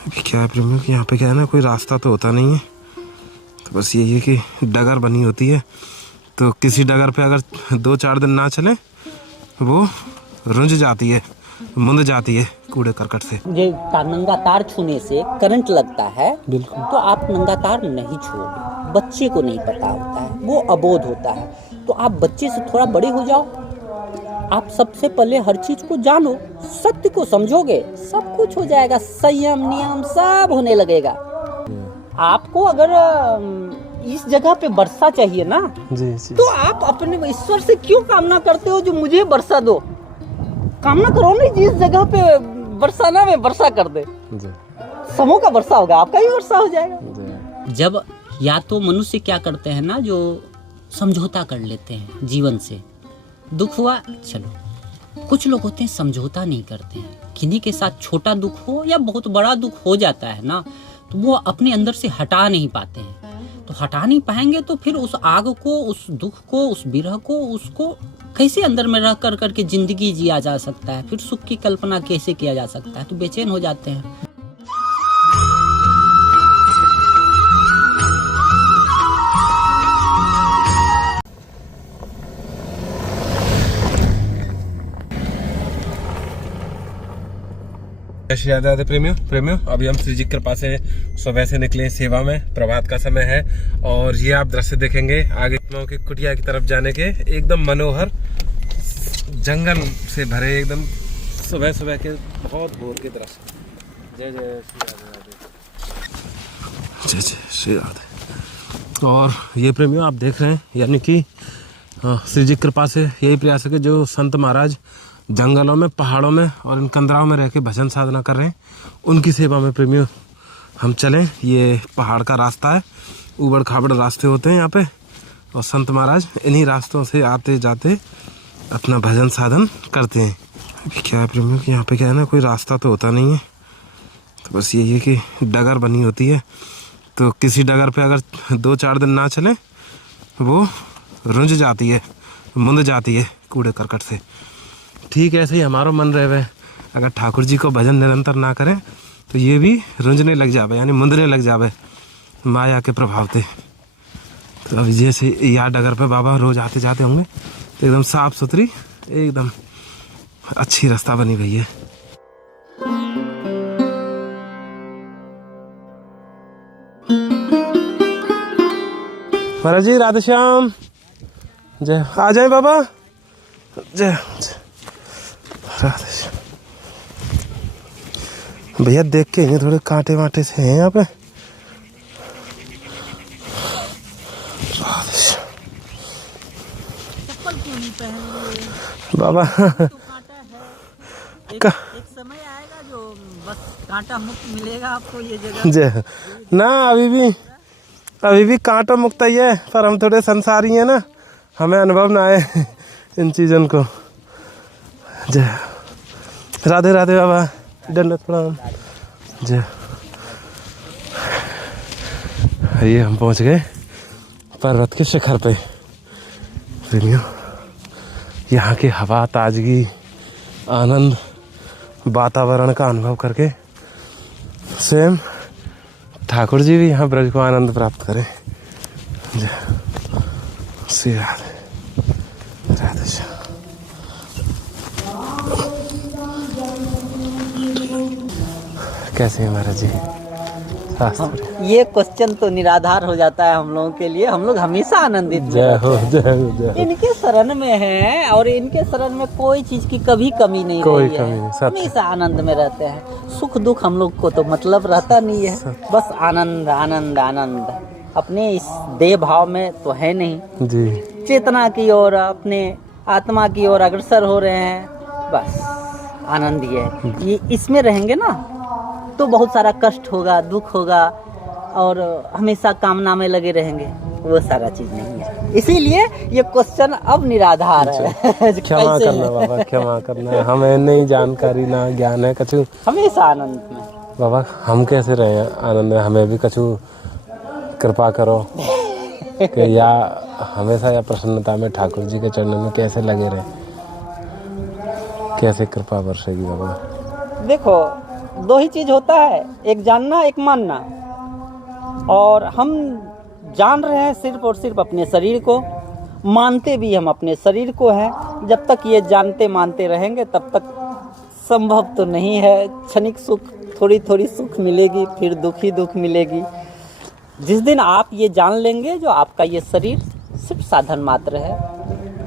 अभी क्या है प्रेमियों कि यहाँ पे क्या है ना, कोई रास्ता तो होता नहीं है, तो बस यही है कि डगर बनी होती है। तो किसी डगर पे अगर 2-4 दिन ना चले वो रुंझ जाती है, मुंद जाती है कूड़े करकट से। ये नंगा तार छूने से करंट लगता है, बिल्कुल। तो आप नंगा तार नहीं छूओगे। बच्चे को नहीं पता होता है, वो अबोध होता है, तो आप बच्चे से थोड़ा बड़े हो जाओ। आप सबसे पहले हर चीज को जानो, सत्य को समझोगे, सब कुछ हो जाएगा, संयम नियम सब होने लगेगा। आपको अगर इस जगह पे वर्षा चाहिए ना, जी। तो आप अपने ईश्वर से क्यों कामना करते हो जो मुझे वर्षा दो? कामना करो नहीं, जिस जगह पे वर्षा ना में वर्षा कर दे, समूह का वर्षा होगा, आपका ही वर्षा हो जाएगा। जब या तो मनुष्य क्या करते हैं ना, जो समझौता कर लेते हैं जीवन से, दुख हुआ चलो। कुछ लोग होते हैं समझौता नहीं करते हैं, किन्हीं के साथ छोटा दुख हो या बहुत बड़ा दुख हो जाता है ना, तो वो अपने अंदर से हटा नहीं पाते हैं। तो हटा नहीं पाएंगे तो फिर उस आग को, उस दुख को, उस विरह को, उसको कैसे अंदर में रह कर करके जिंदगी जिया जा सकता है? फिर सुख की कल्पना कैसे किया जा सकता है? तो बेचैन हो जाते हैं। राधे राधे प्रेमियों अभी हम श्री जी की कृपा से सुबह से निकले सेवा में। प्रभात का समय है और ये आप दृश्य देखेंगे आगे की कुटिया की तरफ जाने के, एकदम मनोहर जंगल से भरे, एकदम सुबह सुबह के बहुत भोर के दृश्य। जय जय श्री राधे, जय जय श्री राधे। और ये प्रेमियों आप देख रहे हैं, यानी कि श्री जी की कृपा से यही प्रयास है कि जो संत महाराज जंगलों में, पहाड़ों में और इन कंदराओं में रह के भजन साधना कर रहे हैं, उनकी सेवा में प्रेमियों हम चलें। ये पहाड़ का रास्ता है, ऊबड़ खाबड़ रास्ते होते हैं यहाँ पे, और संत महाराज इन्हीं रास्तों से आते जाते अपना भजन साधन करते हैं। अभी क्या है प्रेमियों कि यहाँ पे क्या है ना, कोई रास्ता तो होता नहीं है, तो बस यही है कि डगर बनी होती है। तो किसी डगर पे अगर 2-4 दिन ना चले वो रुंझ जाती है, मुंद जाती है कूड़े करकट से। ठीक ऐसे ही हमारा मन रहे हुए, अगर ठाकुर जी को भजन निरंतर ना करें तो ये भी रुंझने लग जावे, यानी मुंदने लग जावे माया के प्रभाव से। तो अब जैसे यहाँ डगर पे बाबा रोज आते जाते होंगे, तो एकदम साफ सुथरी, एकदम अच्छी रास्ता बनी हुई है। महाराज जी राधे श्याम, जय। आ जाए बाबा, जय जय राधे श्याम। भैया देख के ये थोड़े कांटे वाटे से हैं यहाँ पे। राधे श्याम चप्पल क्यों नहीं पहन लिए बाबा? तो कांटा है, एक समय आएगा जो बस कांटा मुक्त मिलेगा आपको ये जगह। जय ना, अभी भी कांटा मुक्त ही है, पर हम थोड़े संसारी हैं ना, हमें अनुभव ना आए इन चीज़ों को। जय राधे राधे बाबा, दंडवत प्रणाम। जय। ये हम पहुंच गए पर्वत के शिखर पे प्रेमियों। यहाँ की हवा, ताजगी, आनंद, वातावरण का अनुभव करके स्वयं ठाकुर जी भी यहाँ ब्रज को आनंद प्राप्त करें। जय श्री राधे राधे श्याम। कैसे हैं महाराज जी? ये क्वेश्चन तो निराधार हो जाता है हम लोगों के लिए, हम लोग हमेशा आनंदित जय हो जय हो जय हो। इनके शरण में हैं और इनके शरण में कोई चीज की कभी कमी नहीं रही है, हमेशा आनंद में रहते हैं। सुख दुख हम लोग को तो मतलब रहता नहीं है, बस आनंद आनंद आनंद। अपने इस देह भाव में तो है नहीं जी, चेतना की ओर, अपने आत्मा की ओर अग्रसर हो रहे हैं, बस आनंद ही है। ये इसमें रहेंगे ना तो बहुत सारा कष्ट होगा, दुख होगा, और हमेशा कामना में लगे रहेंगे, वो सारा चीज नहीं है। इसीलिए ये क्वेश्चन अब निराधार है। क्षमा करना बाबा, क्षमा करना, हमें नहीं जानकारी ना ज्ञान है कछु। हमेशा आनंद में बाबा, हम कैसे रहे आनंद में? हमें भी कछु कृपा करो कि या हमेशा या प्रसन्नता में ठाकुर जी के चरणों में कैसे लगे रहे, कैसे कृपा बरसेगी बाबा? देखो, दो ही चीज़ होता है, एक जानना एक मानना। और हम जान रहे हैं सिर्फ और सिर्फ अपने शरीर को, मानते भी हम अपने शरीर को हैं। जब तक ये जानते मानते रहेंगे तब तक संभव तो नहीं है। क्षणिक सुख, थोड़ी थोड़ी सुख मिलेगी, फिर दुख ही दुख मिलेगी। जिस दिन आप ये जान लेंगे जो आपका ये शरीर सिर्फ साधन मात्र है,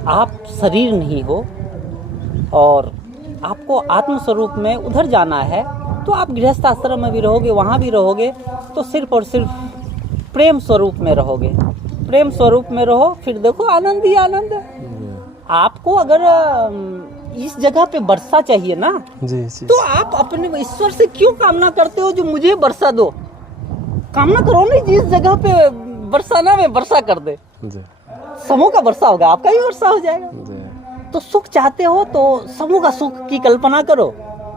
आप शरीर नहीं हो और आपको आत्म स्वरूप में उधर जाना है, तो आप गृहस्थ आश्रम में भी रहोगे, वहाँ भी रहोगे, तो सिर्फ और सिर्फ प्रेम स्वरूप में रहोगे। प्रेम स्वरूप में रहो, फिर देखो आनंद ही आनंद है। आपको अगर इस जगह पे वर्षा चाहिए ना, जी। तो आप अपने ईश्वर से क्यों कामना करते हो जो मुझे वर्षा दो? कामना करो नहीं, जिस जगह पे बरसाना में वर्षा कर दे। समूह का वर्षा होगा, आपका ही वर्षा हो जाएगा। तो सुख चाहते हो तो समूह का सुख की कल्पना करो।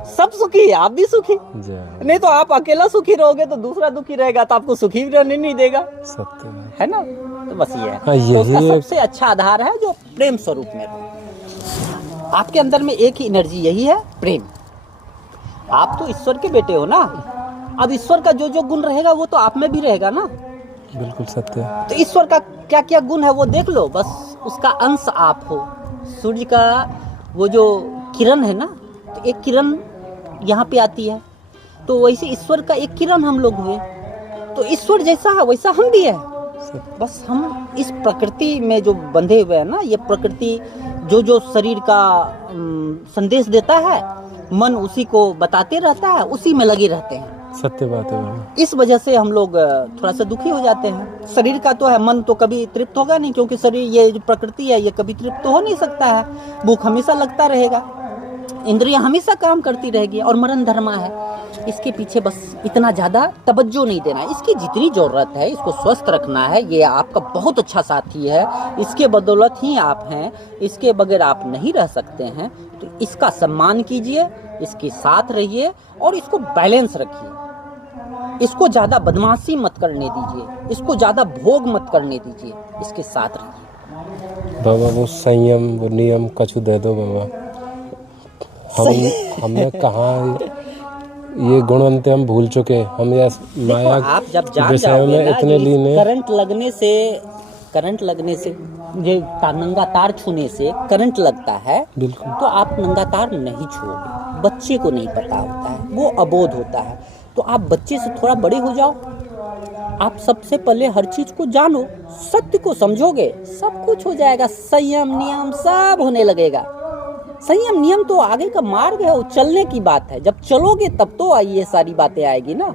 सब सुखी है, आप भी सुखी। नहीं तो आप अकेला सुखी रहोगे तो दूसरा दुखी रहेगा, तो आपको सुखी भी रहने नहीं देगा। सत्य है ना। तो बस ये है। तो उसका सबसे अच्छा आधार है जो प्रेम स्वरूप में रहो। आपके अंदर में एक ही एनर्जी, यही है प्रेम। आप तो ईश्वर के बेटे हो ना। अब ईश्वर का जो जो गुण रहेगा वो तो आप में भी रहेगा ना। बिल्कुल सत्य है। तो ईश्वर का क्या क्या गुण है वो देख लो, बस उसका अंश आप हो। सूर्य का वो जो किरण है ना, तो एक किरण यहाँ पे आती है, तो वैसे ईश्वर का एक किरण हम लोग हुए। तो ईश्वर जैसा है वैसा हम भी है। बस हम इस प्रकृति में जो बंधे हुए हैं ना, ये प्रकृति जो जो शरीर का संदेश देता है, मन उसी को बताते रहता है, उसी में लगे रहते हैं। सत्य बात है। इस वजह से हम लोग थोड़ा सा दुखी हो जाते हैं। शरीर का तो है, मन तो कभी तृप्त होगा नहीं, क्योंकि शरीर ये जो प्रकृति है ये कभी तृप्त तो हो नहीं सकता है। भूख हमेशा लगता रहेगा, इंद्रियां हमेशा काम करती रहेगी, और मरण धर्मा है। इसके पीछे बस इतना ज़्यादा तवज्जो नहीं देना है। इसकी जितनी ज़रूरत है, इसको स्वस्थ रखना है। ये आपका बहुत अच्छा साथी है, इसके बदौलत ही आप हैं, इसके बगैर आप नहीं रह सकते हैं। तो इसका सम्मान कीजिए, इसके साथ रहिए और इसको बैलेंस रखिए। इसको ज़्यादा बदमाशी मत करने दीजिए, इसको ज़्यादा भोग मत करने दीजिए, इसके साथ रहिए। बाबा वो संयम, वो नियम कछु दे दो बाबा। हमने कहाँ ये गुणवंते हम भूल चुके। हम ये माया आप जब जान जाओगे ना, इतने लीन करंट लगने से ये नंगा तार छूने से करंट लगता है, बिल्कुल, तो आप नंगा तार नहीं छूओगे। बच्चे को नहीं पता होता है, वो अबोध होता है। तो आप बच्चे से थोड़ा बड़े हो जाओ। आप सबसे पहले हर चीज को जानो, सत्य को समझोगे, सब कुछ हो जाएगा। संयम नियम सब होने लगेगा। संयम नियम तो आगे का मार्ग है, वो चलने की बात है। जब चलोगे तब तो ये सारी बातें आएगी ना।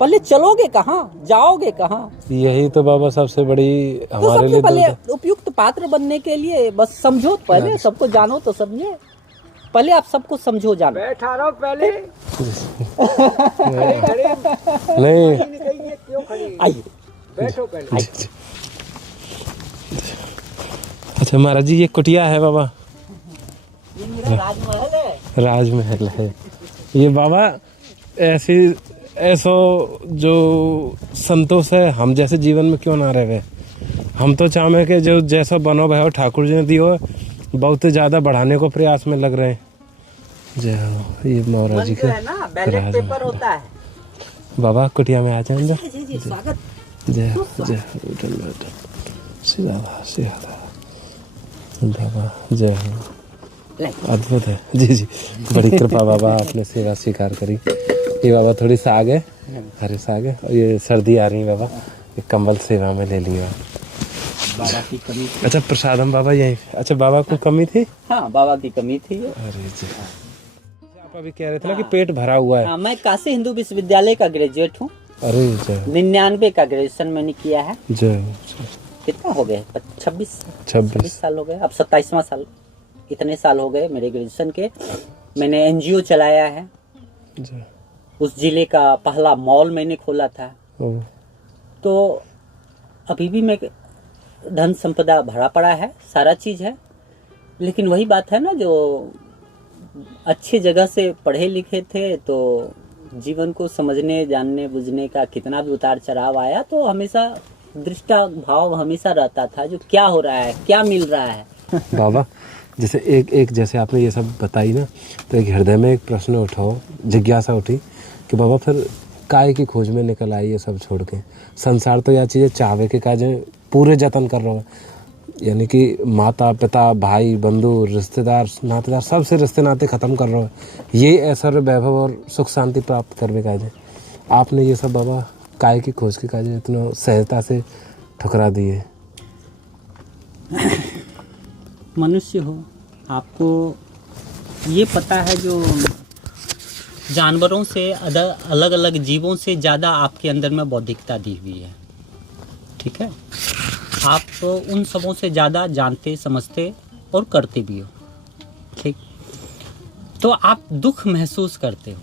पहले चलोगे कहाँ, जाओगे कहाँ? यही तो बाबा सबसे बड़ी हमारे लिए। पहले उपयुक्त पात्र बनने के लिए बस समझो, पहले सबको जानो तो समझे। पहले आप सबको समझो, जानो। बैठा रहो पहले। नहीं, आइए बैठो पहले। अच्छा महाराज जी, ये कुटिया है बाबा, ये मेरा राजमहल है। राजमहल है ये बाबा। ऐसो जो संतोष है हम जैसे जीवन में क्यों ना रहे। हम तो चाहे कि जो जैसा बनो भाई ठाकुर जी ने दियो, बहुत ज़्यादा बढ़ाने को प्रयास में लग रहे हैं। जय हो। ये महाराज जी का बैलेट पेपर होता है। बाबा कुटिया में आ जाएंगे। स्वागत। जय जय बाबा, जय हो। अद्भुत है जी। बड़ी कृपा बाबा, आपने सेवा स्वीकार करी। ये बाबा थोड़ी सा आगे, हरे से आगे। और ये सर्दी आ रही है बाबा, ये कंबल सेवा में ले लिया बाबा की कमी। अच्छा प्रसाद हम बाबा यही। अच्छा बाबा को कमी थी? हाँ बाबा की कमी थी। अरे जी, आप अभी कह रहे थे ना कि पेट भरा हुआ है। मैं काशी हिंदू विश्वविद्यालय का ग्रेजुएट हूँ। अरे 99 का ग्रेजुएशन मैंने किया है। कितना हो गए? 26 साल हो गए। अब 27वां साल, इतने साल हो गए मेरे ग्रेजुएशन के। मैंने एनजीओ चलाया है। उस जिले का पहला मॉल मैंने खोला था। तो अभी भी मैं धन संपदा भरा पड़ा है, सारा चीज़ है। लेकिन वही बात है ना, जो अच्छी जगह से पढ़े लिखे थे तो जीवन को समझने जानने बुझने का कितना भी उतार चढ़ाव आया तो हमेशा दृष्टा भाव हमेशा रहता था, जो क्या हो रहा है, क्या मिल रहा है। बाबा जैसे एक जैसे आपने ये सब बताई ना, तो एक हृदय में एक प्रश्न उठाओ, जिज्ञासा उठी कि बाबा फिर काय की खोज में निकल आई ये सब छोड़ के? संसार तो यह चीज़ें चाहवे के काजे पूरे जतन कर रहा है, यानी कि माता पिता भाई बंधु रिश्तेदार नातेदार सबसे रिश्ते नाते ख़त्म कर रहा है, ये ऐश्वर्य वैभव और सुख शांति प्राप्त करने काजे आपने ये सब बाबा काय की खोज के काजे इतना सहजता से ठुकरा दिए। मनुष्य हो, आपको ये पता है जो जानवरों से अलग अलग जीवों से ज़्यादा आपके अंदर में बौद्धिकता दी हुई है, ठीक है। आप उन सबों से ज़्यादा जानते समझते और करते भी हो, ठीक। तो आप दुख महसूस करते हो,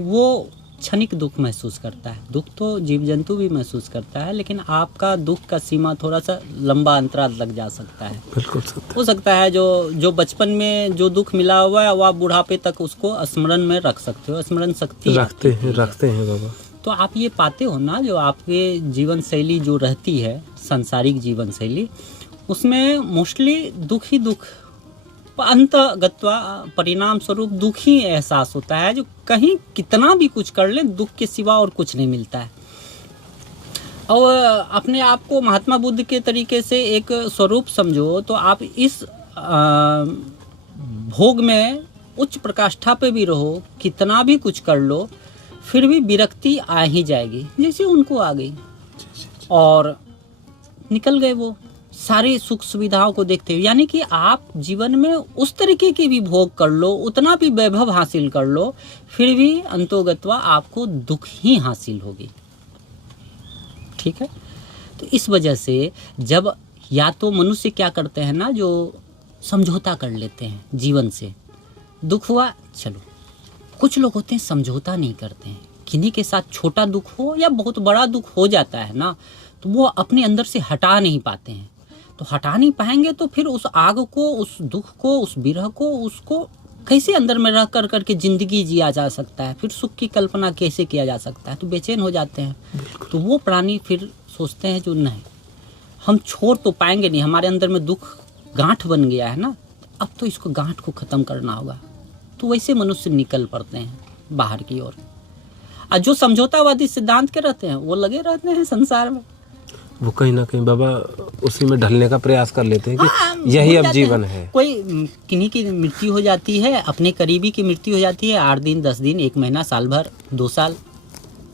वो क्षणिक दुख महसूस करता है। दुख तो जीव जंतु भी महसूस करता है, लेकिन आपका दुख का सीमा थोड़ा सा लंबा अंतराल लग जा सकता है। बिल्कुल हो सकता है जो बचपन में जो दुख मिला हुआ है वो आप बुढ़ापे तक उसको स्मरण में रख सकते हो, स्मरण शक्ति रखते हैं बाबा। तो आप ये पाते हो ना, जो आपके जीवन शैली जो रहती है, सांसारिक जीवन शैली, उसमें मोस्टली दुख ही दुख, अंतगत्वा परिणाम स्वरूप दुख ही एहसास होता है। जो कहीं कितना भी कुछ कर ले, दुख के सिवा और कुछ नहीं मिलता है। और अपने आप को महात्मा बुद्ध के तरीके से एक स्वरूप समझो तो आप इस भोग में उच्च प्रकाष्ठा पे भी रहो, कितना भी कुछ कर लो, फिर भी विरक्ति आ ही जाएगी, जैसे उनको आ गई और निकल गए वो सारी सुख सुविधाओं को देखते हुए। यानी कि आप जीवन में उस तरीके के भी भोग कर लो, उतना भी वैभव हासिल कर लो, फिर भी अंतोगत्वा आपको दुख ही हासिल होगी, ठीक है। तो इस वजह से जब या तो मनुष्य क्या करते हैं ना, जो समझौता कर लेते हैं जीवन से, दुख हुआ चलो। कुछ लोग होते हैं समझौता नहीं करते हैं, किन्हीं के साथ छोटा दुख हो या बहुत बड़ा दुख हो जाता है ना, तो वो अपने अंदर से हटा नहीं पाते हैं। तो हटा नहीं पाएंगे तो फिर उस आग को, उस दुख को, उस विरह को, उसको कैसे अंदर में रह कर करके ज़िंदगी जिया जा सकता है, फिर सुख की कल्पना कैसे किया जा सकता है, तो बेचैन हो जाते हैं। तो वो प्राणी फिर सोचते हैं जो नहीं, हम छोड़ तो पाएंगे नहीं, हमारे अंदर में दुख गांठ बन गया है ना, अब तो इसको गांठ को ख़त्म करना होगा। तो वैसे मनुष्य निकल पड़ते हैं बाहर की ओर। और जो समझौतावादी सिद्धांत के रहते हैं वो लगे रहते हैं संसार में, वो कहीं ना कहीं बाबा उसी में ढलने का प्रयास कर लेते हैं कि यही अब जीवन है। कोई किन्हीं की मृत्यु हो जाती है, अपने करीबी की मृत्यु हो जाती है, 8 दिन 10 दिन 1 महीना साल भर 2 साल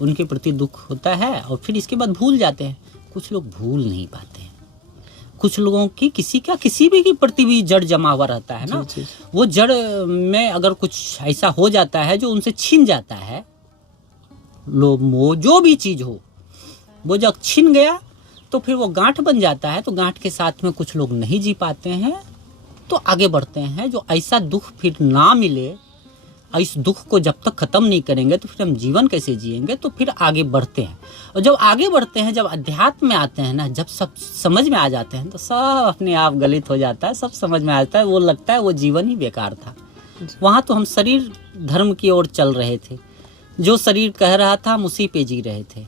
उनके प्रति दुख होता है और फिर इसके बाद भूल जाते हैं। कुछ लोग भूल नहीं पाते हैं, कुछ लोगों की किसी भी के प्रति भी जड़ जमा हुआ रहता है ना, वो जड़ में अगर कुछ ऐसा हो जाता है जो उनसे छिन जाता है, लोभ मोह जो भी चीज़ हो, वो जब छिन गया तो फिर वो गांठ बन जाता है। तो गांठ के साथ में कुछ लोग नहीं जी पाते हैं, तो आगे बढ़ते हैं। जो ऐसा दुख फिर ना मिले, इस दुख को जब तक ख़त्म नहीं करेंगे तो फिर हम जीवन कैसे जिएंगे, तो फिर आगे बढ़ते हैं। और जब आगे बढ़ते हैं, जब अध्यात्म में आते हैं ना, जब सब समझ में आ जाते हैं, तो सब अपने आप गलित हो जाता है, सब समझ में आता है, वो लगता है वो जीवन ही बेकार था। वहाँ तो हम शरीर धर्म की ओर चल रहे थे, जो शरीर कह रहा था हम उसी पे जी रहे थे।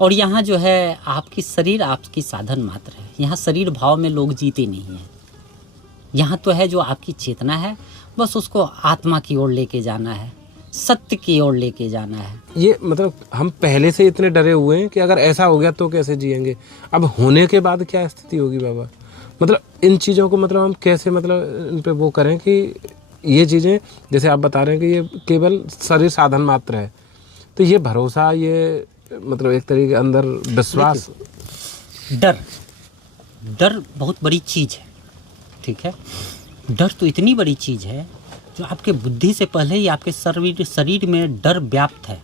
और यहाँ जो है आपकी शरीर आपकी साधन मात्र है, यहाँ शरीर भाव में लोग जीते नहीं हैं। यहाँ तो है जो आपकी चेतना है, बस उसको आत्मा की ओर लेके जाना है, सत्य की ओर लेके जाना है। ये मतलब हम पहले से इतने डरे हुए हैं कि अगर ऐसा हो गया तो कैसे जिएंगे, अब होने के बाद क्या स्थिति होगी बाबा। मतलब इन चीज़ों को मतलब हम कैसे मतलब इन पे वो करें कि ये चीज़ें जैसे आप बता रहे हैं कि ये केवल शरीर साधन मात्र है, तो ये भरोसा, ये मतलब एक तरीके के अंदर विश्वास। डर बहुत बड़ी चीज़ है, ठीक है। डर तो इतनी बड़ी चीज़ है जो आपके बुद्धि से पहले ही आपके शरीर में डर व्याप्त है।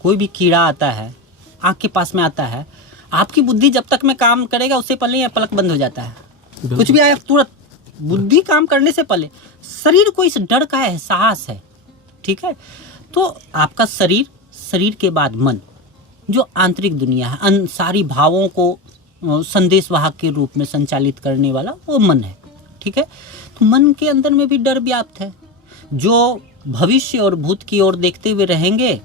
कोई भी कीड़ा आता है, आँख के पास में आता है, आपकी बुद्धि जब तक में काम करेगा उससे पहले ही पलक बंद हो जाता है। कुछ भी आया तुरंत बुद्धि काम करने से पहले शरीर को इस डर का एहसास है, ठीक है। तो आपका शरीर के बाद मन, जो आंतरिक दुनिया है, सारी भावों को संदेशवाहक के रूप में संचालित करने वाला वो मन है, ठीक है। तो मन के अंदर में भी डर व्याप्त है। जो भविष्य और भूत की ओर देखते हुए रहेंगे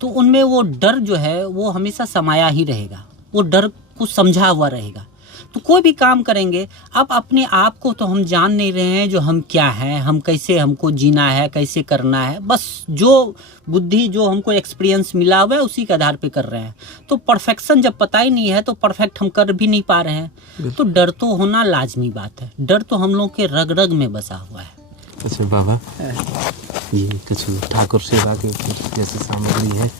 तो उनमें वो डर जो है वो हमेशा समाया ही रहेगा, वो डर को समझा हुआ रहेगा। तो कोई भी काम करेंगे, अब अपने आप को तो हम जान नहीं रहे हैं जो हम क्या हैं, हम कैसे हमको जीना है, कैसे करना है। बस जो बुद्धि जो हमको एक्सपीरियंस मिला हुआ है उसी के आधार पे कर रहे हैं। तो परफेक्शन जब पता ही नहीं है तो परफेक्ट हम कर भी नहीं पा रहे हैं। तो डर तो होना लाजमी बात है, डर तो हम लोग के रग रग में बसा हुआ है। अच्छा बाबा, ये कुछ ठाकुर सेवा के जैसे सामग्री है,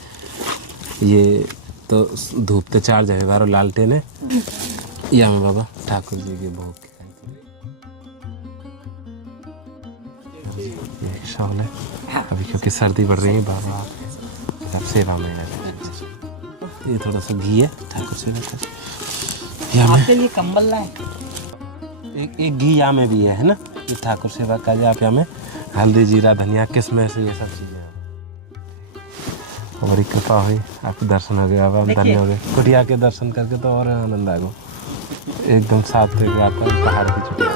ये तो धूप ते चार जाए बारो लालटेन है, या में बाबा ठाकुर जी के भोग ये शॉल है। अभी क्योंकि सर्दी बढ़ रही है बाबा आप सेवा में है। ये थोड़ा सा घी है ठाकुर सेवा का, या में आपके लिए कंबल लाए, एक घी या में भी है ना, ये ठाकुर सेवा का जो आप यहाँ में हल्दी जीरा धनिया किसमें से ये सब चीज़ें हैं। बड़ी कृपा हुई, आपके दर्शन हो गए, अब हम धन्य हो गए। कुटिया के दर्शन करके तो और आनंद आ गया, एकदम साथ में आता है पहाड़ की चुटिया।